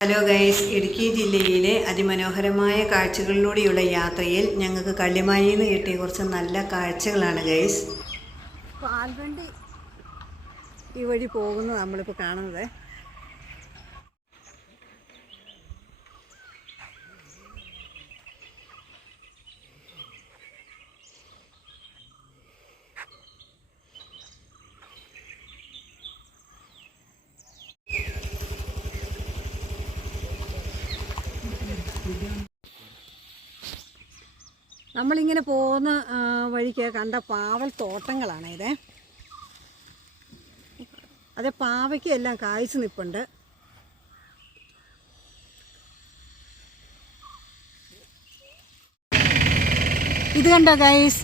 Hello guys Idukki ജില്ലയിലെ അതിമനോഹരമായ കാഴ്ചകളിലൂടെയുള്ള യാത്രയിൽ ഞങ്ങൾക്ക് കള്ളിമായിൽ നിന്ന് കിട്ടിയ കുറച്ച് നല്ല കാഴ്ചകളാണ് ഗൈസ്. പാൽവണ്ടി ഈ വഴി പോകുന്നത് നമ്മളിപ്പോൾ കാണുന്നത്. നമ്മളിങ്ങനെ പോകുന്ന വഴിക്ക് കണ്ട പാവൽ തോട്ടങ്ങളാണ് ഇത്. അത് പാവയ്ക്ക് എല്ലാം കായ്ച്ചു നിൽപ്പുണ്ട് ഇത് കണ്ടോ ഗൈസ്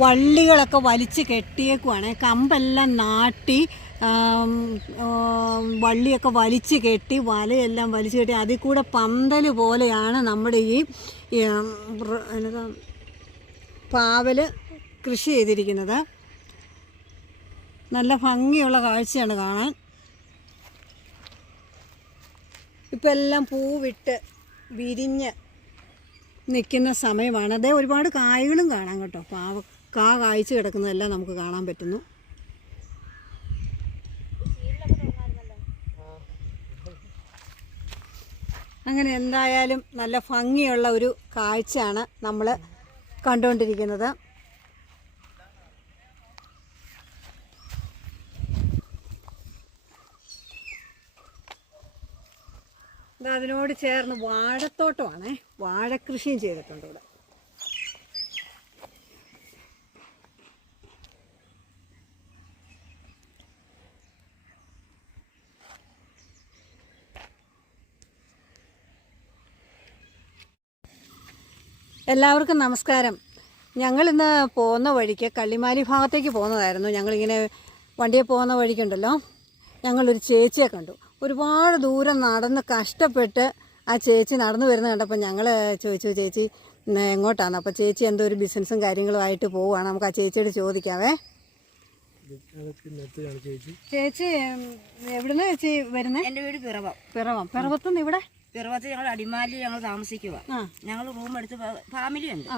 വള്ളികളൊക്കെ വലിച്ചു കെട്ടിയേക്കുവാണ്. കമ്പെല്ലാം നാട്ടി വള്ളിയൊക്കെ വലിച്ചു കെട്ടി വലയെല്ലാം വലിച്ചു കെട്ടി അതിൽ കൂടെ പന്തൽ പോലെയാണ് നമ്മുടെ ഈ എന്നതാ പാവൽ കൃഷി ചെയ്തിരിക്കുന്നത്. നല്ല ഭംഗിയുള്ള കാഴ്ചയാണ് കാണാൻ. ഇപ്പം എല്ലാം പൂവിട്ട് വിരിഞ്ഞ് നിൽക്കുന്ന സമയമാണ്. അതേ ഒരുപാട് കായകളും കാണാം കേട്ടോ. പാവ കാ കായ്ച്ചു കിടക്കുന്നതെല്ലാം നമുക്ക് കാണാൻ പറ്റുന്നു. അങ്ങനെ എന്തായാലും നല്ല ഭംഗിയുള്ള ഒരു കാഴ്ചയാണ് നമ്മൾ കണ്ടുകൊണ്ടിരിക്കുന്നത്. അതിനോട് ചേർന്ന് വാഴത്തോട്ടമാണേ. വാഴ കൃഷിയും ചെയ്തിട്ടുണ്ട് ഇവിടെ. എല്ലാവർക്കും നമസ്കാരം. ഞങ്ങളിന്ന് പോകുന്ന വഴിക്ക് കള്ളിമാലി ഭാഗത്തേക്ക് പോകുന്നതായിരുന്നു. ഞങ്ങളിങ്ങനെ വണ്ടിയെ പോകുന്ന വഴിക്കുണ്ടല്ലോ. ഞങ്ങളൊരു ചേച്ചിയെ കണ്ടു. ഒരുപാട് ദൂരം നടന്ന് കഷ്ടപ്പെട്ട് ആ ചേച്ചി നടന്നു വരുന്ന കണ്ടപ്പോൾ ഞങ്ങൾ ചോദിച്ചു ചേച്ചി എങ്ങോട്ടാണ്? അപ്പോൾ ചേച്ചി എന്തോ ഒരു ബിസിനസ്സും കാര്യങ്ങളും ആയിട്ട് പോവുകയാണ്. നമുക്ക് ആ ചേച്ചിയോട് ചോദിക്കാവേ. ചേച്ചി എവിടുന്ന എവിടുന്ന് ചേച്ചി വരുന്നത് എന്റെ വീട് പിറവം. പിറവം. പിറവത്തുനിന്ന് ഇവിടെ? പിറവത്ത് ഞങ്ങൾ അടിമാലിൽ ഞങ്ങൾ താമസിക്കുക ഞങ്ങൾ റൂം എടുത്ത് ഫാമിലി ഉണ്ട്.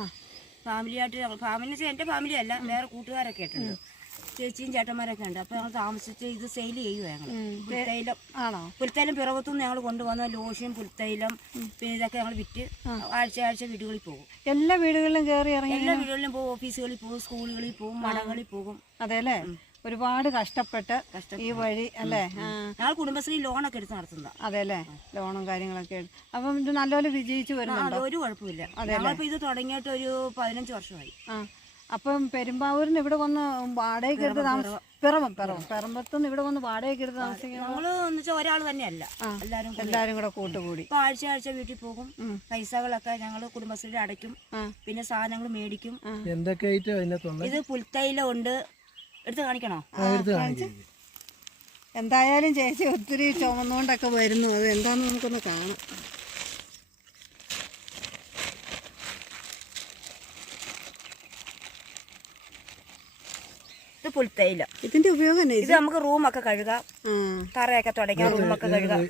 ഫാമിലിയായിട്ട് ഞങ്ങൾ ഫാമിലി വെച്ചാൽ എന്റെ ഫാമിലി അല്ല വേറെ കൂട്ടുകാരൊക്കെ ആയിട്ടുണ്ട്. ചേച്ചിയും ചേട്ടന്മാരൊക്കെ ഉണ്ട്. അപ്പോൾ ഞങ്ങൾ താമസിച്ച് ഇത് സെയിൽ ചെയ്യുക ഞങ്ങൾ. പുൽത്തൈലം. ആണോ? പുൽത്തൈലം പിറവത്തുനിന്ന് ഞങ്ങൾ കൊണ്ടുവന്ന ലോഷൻ പുൽത്തൈലം പിന്നെ ഇതൊക്കെ ഞങ്ങൾ വിറ്റ് ആഴ്ച ആഴ്ച വീടുകളിൽ പോകും. എല്ലാ വീടുകളിലും കയറി ഇറങ്ങി എല്ലാ വീടുകളിലും പോകും. ഓഫീസുകളിൽ പോകും സ്കൂളുകളിൽ പോകും മഠങ്ങളിൽ പോകും. അതെ അല്ലേ? ഒരുപാട് കഷ്ടപ്പെട്ട് ഈ വഴി അല്ലേ? ഞങ്ങൾ കുടുംബശ്രീ ലോണൊക്കെ എടുത്ത് നടത്തുന്ന അതെ അല്ലേ? ലോണും കാര്യങ്ങളൊക്കെ അപ്പം ഇത് നല്ലപോലെ വിജയിച്ചു വരുന്നുണ്ടോ? ഒരു കുഴപ്പമില്ല. ഞങ്ങളിപ്പോൾ ഇത് തുടങ്ങിയിട്ട് ഒരു പതിനഞ്ച് വർഷമായി. അപ്പം പെരുമ്പാവൂരിന് ഇവിടെ വന്ന് വാടകയ്ക്ക് എടുത്ത് താമസം പിറവം പിറവം. പിറമ്പത്തുനിന്ന് ഇവിടെ വന്ന് വാടകയ്ക്ക് എടുത്ത് വെച്ചാൽ ഒരാൾ തന്നെയല്ല. എല്ലാരും എല്ലാരും എല്ലാവരും കൂടെ കൂട്ടുകൂടി. ഇപ്പൊ ആഴ്ച ആഴ്ച വീട്ടിൽ പോകും. പൈസകളൊക്കെ ഞങ്ങൾ കുടുംബശ്രീ അടയ്ക്കും. പിന്നെ സാധനങ്ങൾ മേടിക്കും. എന്തൊക്കെ ഇത് പുൽത്തൈലം ഉണ്ട്. എടുത്ത് കാണിക്കണോ? എന്തായാലും ചേച്ചി ഒത്തിരി ചുമന്നുകൊണ്ടൊക്കെ വരുന്നു. അത് എന്താന്ന് നമുക്കൊന്ന് കാണാം. ഇത് പുൽത്തൈല ഇതിന്റെ ഉപയോഗം ഇത് നമുക്ക് റൂമൊക്കെ കഴുകാം. തറയൊക്കെ തുടയ്ക്കാം റൂമൊക്കെ കഴുകാം.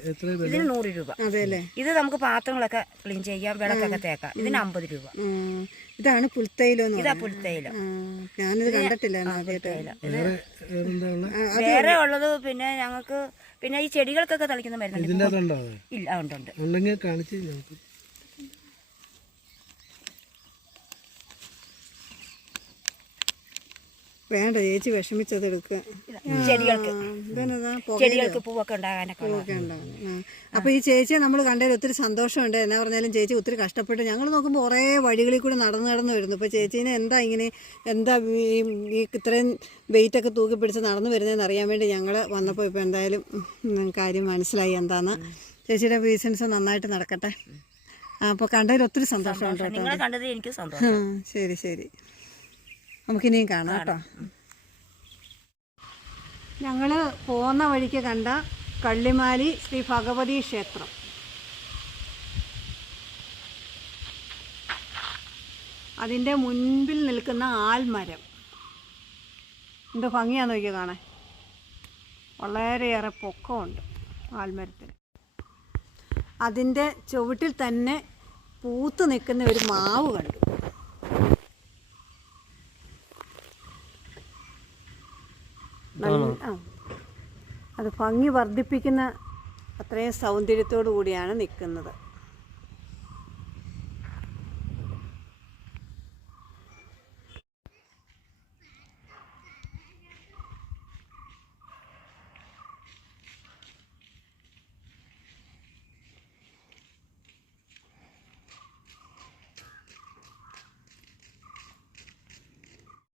ഇതിന് നൂറ് രൂപ. അതെ അല്ലേ ഇത് നമുക്ക് പാത്രങ്ങളൊക്കെ ക്ലീൻ ചെയ്യാം വിളക്കൊക്കെ തേക്കാം. ഇതിന് അമ്പത് രൂപ. ഇതാണ് പുൽത്തൈലോ ഇതാ പുൽത്തൈലം. ഞാനിത് കണ്ടിട്ടില്ല വേറെ ഉള്ളത് പിന്നെ ഞങ്ങൾക്ക് പിന്നെ ഈ ചെടികൾക്കൊക്കെ തളിക്കുന്ന മരുന്നുണ്ട്. ഇല്ല ഉണ്ട് ഉണ്ട്. ഉണ്ടെങ്കിൽ കാണിച്ച് നമുക്ക്. വേണ്ട ചേച്ചി വിഷമിച്ചത് എടുക്കുക. ചെടികൾക്ക്. ചെടികൾക്ക് പൂവൊക്കെ ഉണ്ടാകാനൊക്കെ അപ്പൊ ഈ ചേച്ചിയെ നമ്മൾ കണ്ടതിൽ ഒത്തിരി സന്തോഷമുണ്ട്. എന്നാ പറഞ്ഞാലും ചേച്ചി ഒത്തിരി കഷ്ടപ്പെട്ട് ഞങ്ങൾ നോക്കുമ്പോൾ കുറേ വഴികളിൽ കൂടി നടന്നു നടന്നു വരുന്നു. ഇപ്പൊ ചേച്ചീനെ എന്താ ഇങ്ങനെ എന്താ ഈ ഇത്രയും വെയിറ്റ് ഒക്കെ തൂക്കി പിടിച്ച് നടന്നു വരുന്നതെന്ന് അറിയാൻ വേണ്ടി ഞങ്ങൾ വന്നപ്പോൾ ഇപ്പൊ എന്തായാലും കാര്യം മനസ്സിലായി എന്താന്ന്. ചേച്ചിയുടെ ബിസിനസ് നന്നായിട്ട് നടക്കട്ടെ. അപ്പോൾ കണ്ടതിൽ ഒത്തിരി സന്തോഷമുണ്ട് കേട്ടോ ശരി ശരി. നമുക്കിനിയും കാണാം കേട്ടോ. ഞങ്ങൾ പോകുന്ന വഴിക്ക് കണ്ട കള്ളിമാലി ശ്രീ ഭഗവതി ക്ഷേത്രം. അതിന്റെ മുൻപിൽ നിൽക്കുന്ന ആൽമരം. എന്ത് ഭംഗിയാന്ന് നോക്കിയാൽ കാണാൻ. വളരെയേറെ പൊക്കമുണ്ട് ആൽമരത്തിന്. അതിന്റെ ചുവട്ടിൽ തന്നെ പൂത്ത് നിൽക്കുന്ന ഒരു മാവ് കണ്ടു. നല്ല- ആ. അത് ഭംഗി വർദ്ധിപ്പിക്കുന്ന അത്രയും സൗന്ദര്യത്തോടു കൂടിയാണ് നിൽക്കുന്നത്